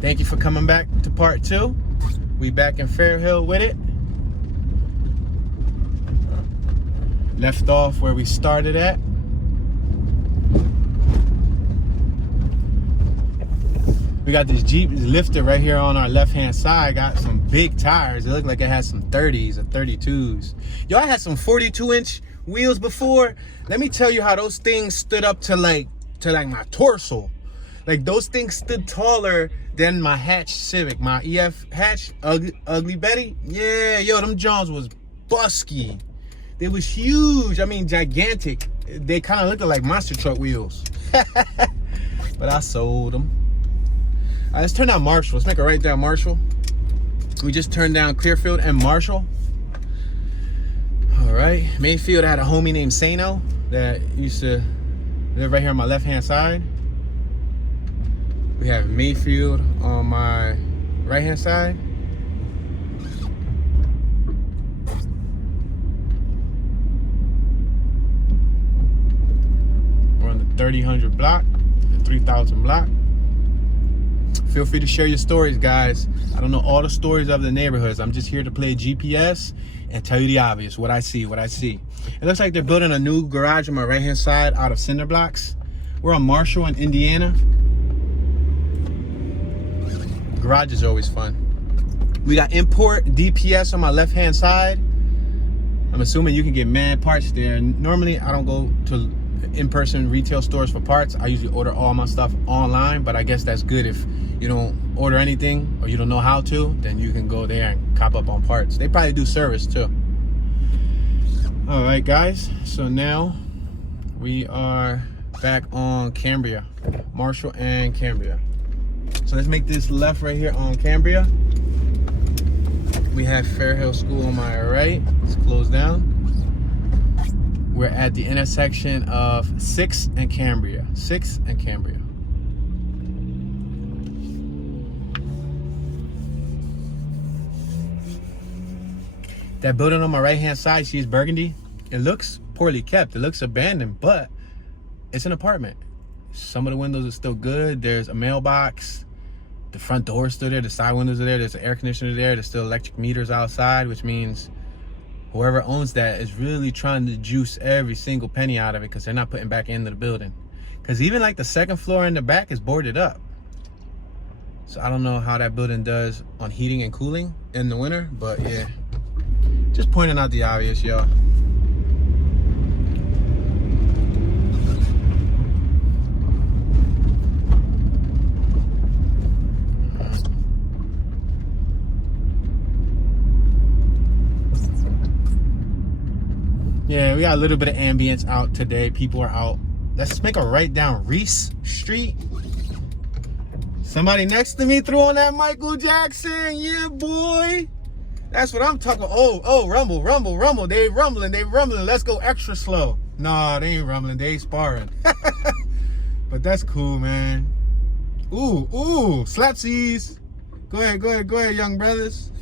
Thank you for coming back to part 2. We back in Fairhill with it. Left off where we started at. We got this Jeep lifter right here on our left-hand side. Got some big tires. It looked like it had some 30s or 32s. Yo, I had some 42-inch wheels before. Let me tell you how those things stood up to like my torso. Like, those things stood taller than my hatch Civic, my EF hatch, ugly Betty. Yeah, yo, them Johns was busky. They was huge. I mean, gigantic. They kind of looked like monster truck wheels. But I sold them. All right, let's turn down Marshall. Let's make a right down Marshall. We just turned down Clearfield and Marshall. All right, Mayfield, I had a homie named Sano that used to live right here on my left-hand side. We have Mayfield on my right-hand side. We're on the 3000 block, the 3000 block. Feel free to share your stories, guys. I don't know all the stories of the neighborhoods. I'm just here to play GPS and tell you the obvious, what I see. It looks like they're building a new garage on my right-hand side out of cinder blocks. We're on Marshall in Indiana. Garage is always fun. We got import DPS on my left-hand side. I'm assuming you can get mad parts there. Normally, I don't go to in-person retail stores for parts. I usually order all my stuff online, but I guess that's good if you don't order anything or you don't know how to, then you can go there and cop up on parts. They probably do service too. All right, guys. So now we are back on Cambria, Marshall and Cambria. So let's make this left right here on Cambria. We have Fairhill School on my right. It's closed down. We're at the intersection of 6th and Cambria. 6th and Cambria. That building on my right-hand side, see, it's burgundy. It looks poorly kept. It looks abandoned, but it's an apartment. Some of the windows are still good. There's a mailbox. The front door is still there. The side windows are there. There's an air conditioner there. There's still electric meters outside, which means whoever owns that is really trying to juice every single penny out of it because they're not putting back into the building. Because even like the second floor in the back is boarded up. So I don't know how that building does on heating and cooling in the winter, but yeah. Just pointing out the obvious, y'all. Yeah, we got a little bit of ambience out today. People are out. Let's make a right down Reese Street. Somebody next to me threw on that Michael Jackson. Yeah, boy. That's what I'm talking about. Oh, rumble. They rumbling. Let's go extra slow. Nah, they ain't rumbling. They ain't sparring. But that's cool, man. Ooh, slapsies. Go ahead, young brothers.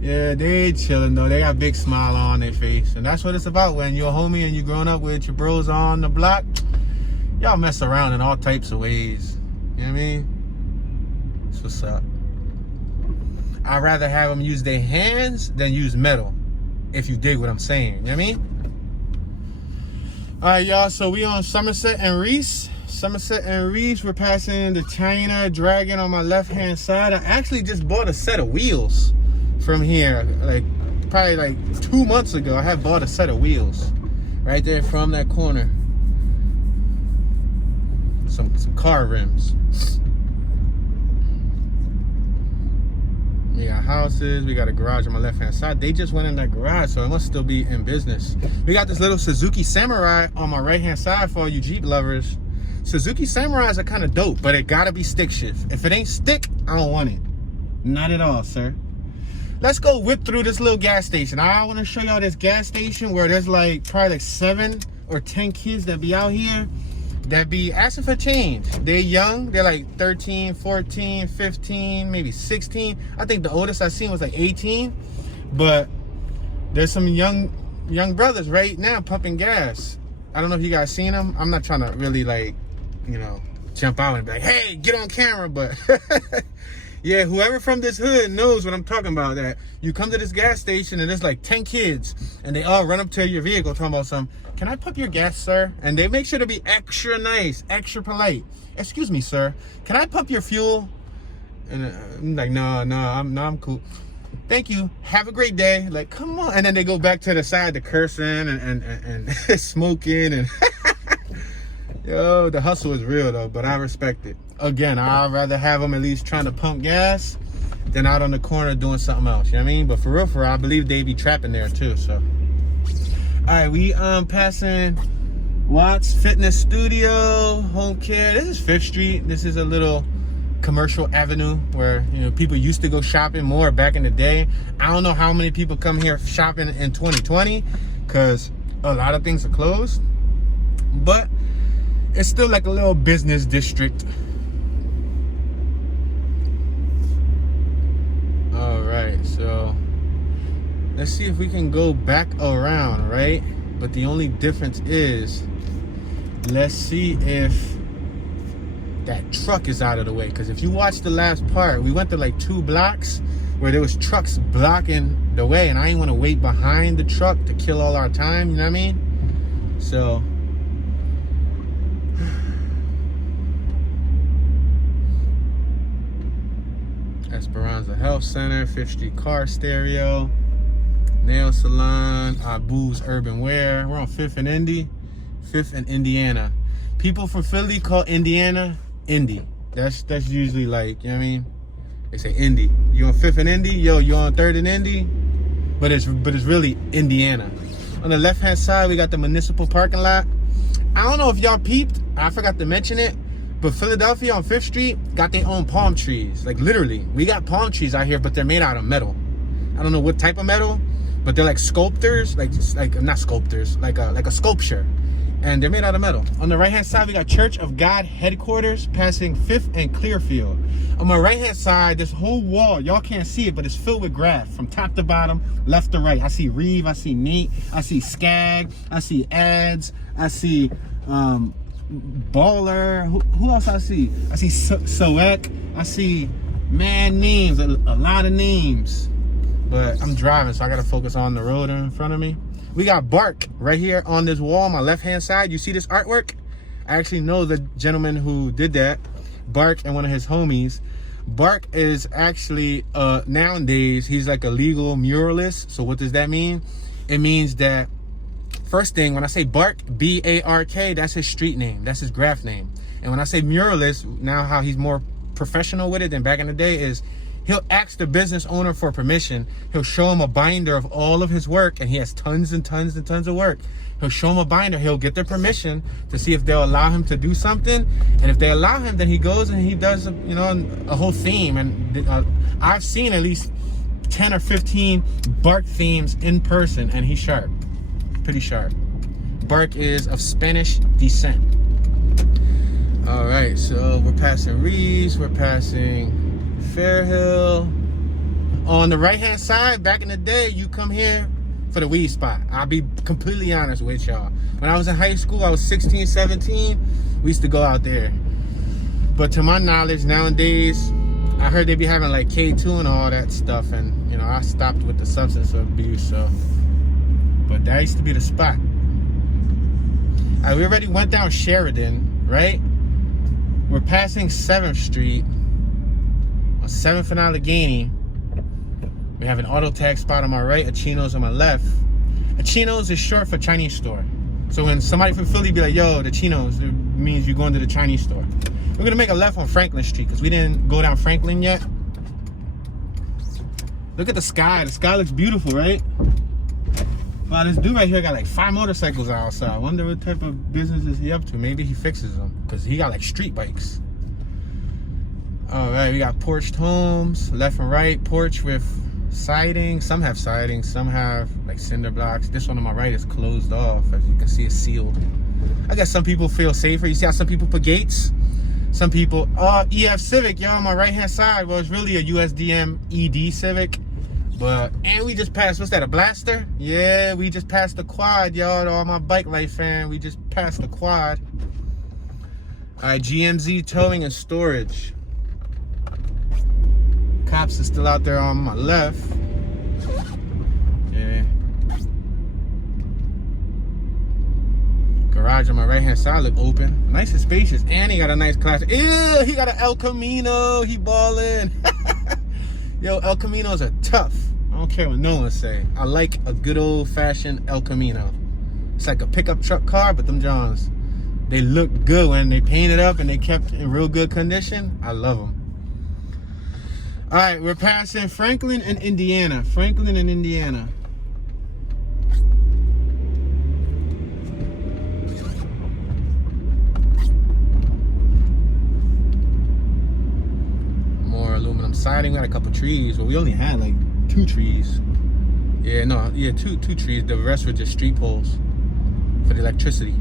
Yeah, they chilling though. They got a big smile on their face. And that's what it's about when you're a homie and you growing up with your bros on the block. Y'all mess around in all types of ways. You know what I mean? That's what's up. I'd rather have them use their hands than use metal, if you dig what I'm saying. You know what I mean? All right, y'all. So we on Somerset and Reese. We're passing the China Dragon on my left-hand side. I actually just bought a set of wheels from here, probably like 2 months ago. I have bought a set of wheels right there from that corner. Some car rims. We got houses. We got a garage on my left-hand side. They just went in that garage, so it must still be in business. We got this little Suzuki Samurai on my right-hand side for all you Jeep lovers. Suzuki Samurais are kind of dope, but it gotta be stick shift. If it ain't stick, I don't want it. Not at all, sir. Let's go whip through this little gas station. I want to show y'all this gas station where there's probably like 7 or 10 kids that be out here that be asking for change. They're young. They're like 13, 14, 15, maybe 16. I think the oldest I seen was like 18. But there's some young brothers right now pumping gas. I don't know if you guys seen them. I'm not trying to really jump out and be like, hey, get on camera. But yeah, whoever from this hood knows what I'm talking about. That you come to this gas station and there's like 10 kids and they all run up to your vehicle talking about some, can I pump your gas, sir? And they make sure to be extra nice, extra polite. Excuse me, sir, can I pump your fuel? And I'm like, no, I'm cool. Thank you. Have a great day. Like, come on. And then they go back to the side to cursing and smoking and yo, the hustle is real though, but I respect it. Again, I'd rather have them at least trying to pump gas than out on the corner doing something else. You know what I mean? But for real, I believe they be trapping there too. So, all right, we passing Watts Fitness Studio, Home Care. This is 5th Street. This is a little commercial avenue where, you know, people used to go shopping more back in the day. I don't know how many people come here shopping in 2020 because a lot of things are closed, but it's still like a little business district. All right, so let's see if we can go back around, right? But the only difference is, let's see if that truck is out of the way. Because if you watch the last part, we went to like 2 blocks where there was trucks blocking the way, and I didn't want to wait behind the truck to kill all our time, you know what I mean? So Esperanza Health Center, 5th Street Car Stereo, Nail Salon, Abu's Urban Wear. We're on 5th and Indy, 5th and Indiana. People from Philly call Indiana Indy. That's usually like, you know what I mean? They say Indy. You on 5th and Indy? Yo, you on 3rd and Indy? But it's really Indiana. On the left-hand side, we got the municipal parking lot. I don't know if y'all peeped. I forgot to mention it. But Philadelphia on 5th Street got their own palm trees. Like literally, we got palm trees out here, but they're made out of metal. I don't know what type of metal, but they're like sculptors, like not sculptors, like a sculpture. And they're made out of metal. On the right-hand side, we got Church of God headquarters, passing 5th and Clearfield. On my right-hand side, this whole wall, y'all can't see it, but it's filled with graph from top to bottom, left to right. I see Reeve, I see Nate, I see Skag, I see Ads, I see Baller. Who else I see? I see Soek. I see mad names, a lot of names. But I'm driving, so I gotta focus on the road in front of me. We got Bark right here on this wall on my left-hand side. You see this artwork? I actually know the gentleman who did that, Bark, and one of his homies. Bark is actually, nowadays, he's like a legal muralist. So what does that mean? It means that, first thing, when I say Bark, B-A-R-K, that's his street name. That's his graph name. And when I say muralist, now how he's more professional with it than back in the day is he'll ask the business owner for permission. He'll show him a binder of all of his work, and he has tons and tons and tons of work. He'll show him a binder. He'll get their permission to see if they'll allow him to do something. And if they allow him, then he goes and he does, you know, a whole theme. And I've seen at least 10 or 15 Bark themes in person, and he's sharp. Pretty sharp. Bark is of Spanish descent. All right, so we're passing Reeves, we're passing Fairhill. On the right-hand side, back in the day, you come here for the weed spot. I'll be completely honest with y'all. When I was in high school, I was 16, 17, we used to go out there. But to my knowledge, nowadays, I heard they be having like K2 and all that stuff, and you know, I stopped with the substance abuse, so. But that used to be the spot. We already went down Sheridan, right? We're passing 7th Street on 7th and Allegheny. We have an auto tag spot on my right, a Chino's on my left. A Chino's is short for Chinese store. So when somebody from Philly be like, yo, the Chino's, it means you're going to the Chinese store. We're gonna make a left on Franklin Street because we didn't go down Franklin yet. Look at the sky. The sky looks beautiful, right? Wow, this dude right here got like 5 motorcycles outside. I wonder what type of business is he up to. Maybe he fixes them because he got like street bikes. All right, we got porched homes, left and right, porch with siding. Some have siding, some have like cinder blocks. This one on my right is closed off. As you can see, it's sealed. I guess some people feel safer. You see how some people put gates? Some people, EF Civic, y'all, on my right-hand side. Well, it's really a USDM ED Civic. But, and we just passed, what's that, a Blaster? Yeah, we just passed the quad, y'all. All my bike life fan, we just passed the quad. All right, GMZ Towing and Storage. Cops are still out there on my left. Yeah. Garage on my right hand side look open. Nice and spacious. And he got a nice class. Ew, he got an El Camino. He ballin'. Yo, El Caminos are tough. I don't care what no one say. I like a good old fashioned El Camino. It's like a pickup truck car, but them Johns, they look good when they paint it up and they kept in real good condition. I love them. All right, we're passing Franklin and Indiana. Franklin and Indiana. More aluminum siding. We got a couple trees. Well, we only had like 2 trees. Yeah, no, yeah, two trees. The rest were just street poles for the electricity.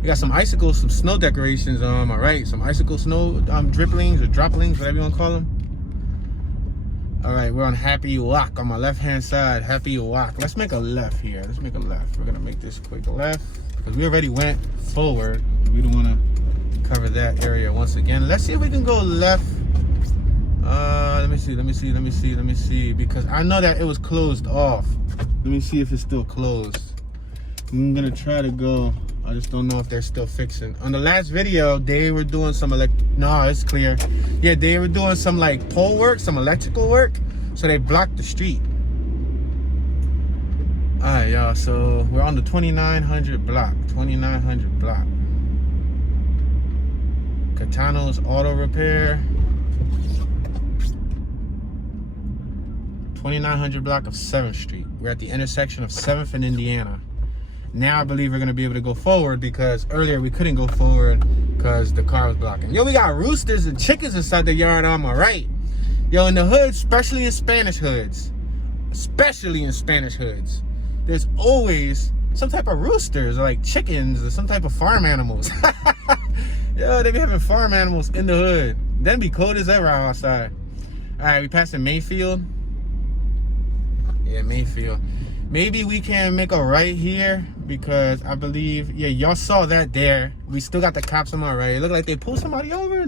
We got some icicles, some snow decorations on my right. Some icicle snow dripplings or droplings, whatever you want to call them. All right, we're on Happy Walk on my left-hand side. Happy Walk. Let's make a left here. Let's make a left. We're gonna make this quick left because we already went forward. We don't want to cover that area once again. Let's see if we can go left. Let me see. Because I know that it was closed off. Let me see if it's still closed. I'm gonna try to go. I just don't know if they're still fixing. On the last video, they were doing some no, it's clear. Yeah, they were doing some like pole work, some electrical work. So they blocked the street. All right, y'all, so we're on the 2900 block. 2900 block. Catano's Auto Repair. 2900 block of 7th Street. We're at the intersection of 7th and Indiana. Now I believe we're gonna be able to go forward because earlier we couldn't go forward because the car was blocking. Yo, we got roosters and chickens inside the yard on my right. Yo, in the hood, especially in Spanish hoods, there's always some type of roosters or like chickens or some type of farm animals. Yo, they be having farm animals in the hood. Then be cold as ever outside. All right, we passing Mayfield. Yeah, Mayfield. Maybe we can make a right here because I believe, yeah, y'all saw that there. We still got the cops on our right. It looked like they pulled somebody over.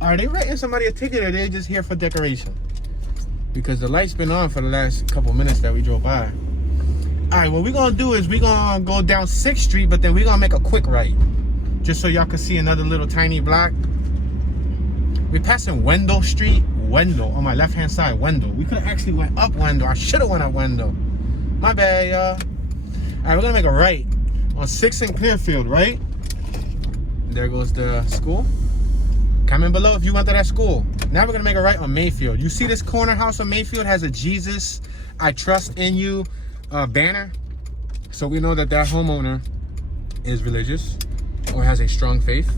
Are they writing somebody a ticket or they just here for decoration? Because the light's been on for the last couple minutes that we drove by. All right, what we're gonna do is we're gonna go down 6th Street, but then we're gonna make a quick right. Just so y'all can see another little tiny block. We're passing Wendell Street. Wendell, on my left-hand side, Wendell. We could have actually went up Wendell. I should have went up Wendell. My bad, y'all. All right, we're gonna make a right on 6th and Clearfield, right? There goes the school. Comment below if you went to that school. Now we're gonna make a right on Mayfield. You see this corner house on Mayfield has a Jesus, I trust in you banner. So we know that that homeowner is religious or has a strong faith.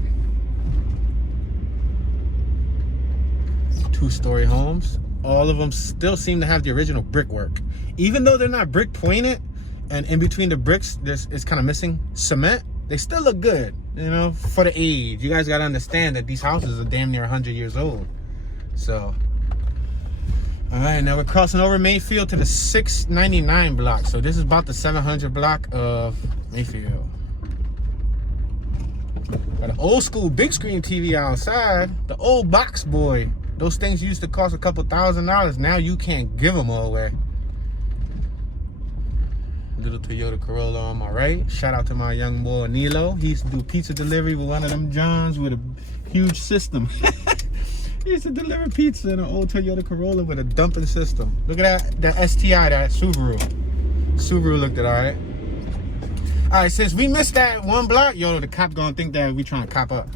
2-story homes. All of them still seem to have the original brickwork. Even though they're not brick pointed and in between the bricks it's kind of missing cement, they still look good, you know, for the age. You guys got to understand that these houses are damn near 100 years old. So, all right, now we're crossing over Mayfield to the 699 block. So this is about the 700 block of Mayfield. Got an old school big screen TV outside, the old box boy. Those things used to cost a couple $1,000. Now you can't give them all away. Little Toyota Corolla on my right. Shout out to my young boy Nilo. He used to do pizza delivery with one of them Johns with a huge system. He used to deliver pizza in an old Toyota Corolla with a dumping system. Look at that STI, that Subaru. Subaru looked at all right. All right, since we missed that one block, yo, the cop gonna think that we trying to cop up.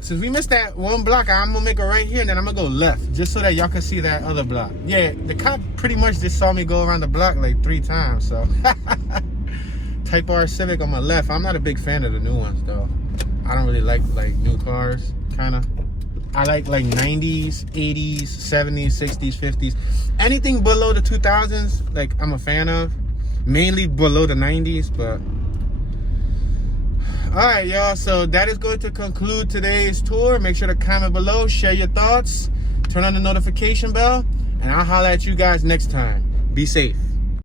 Since we missed that one block, I'm gonna make a right here and then I'm gonna go left just so that y'all can see that other block. Yeah, the cop pretty much just saw me go around the block like 3 times, so. Type R Civic on my left. I'm not a big fan of the new ones though. I don't really like new cars, kinda. I like 90s, 80s, 70s, 60s, 50s. Anything below the 2000s, like I'm a fan of. Mainly below the 90s, but all right, y'all, so that is going to conclude today's tour. Make sure to comment below, share your thoughts, turn on the notification bell, and I'll holler at you guys next time. Be safe.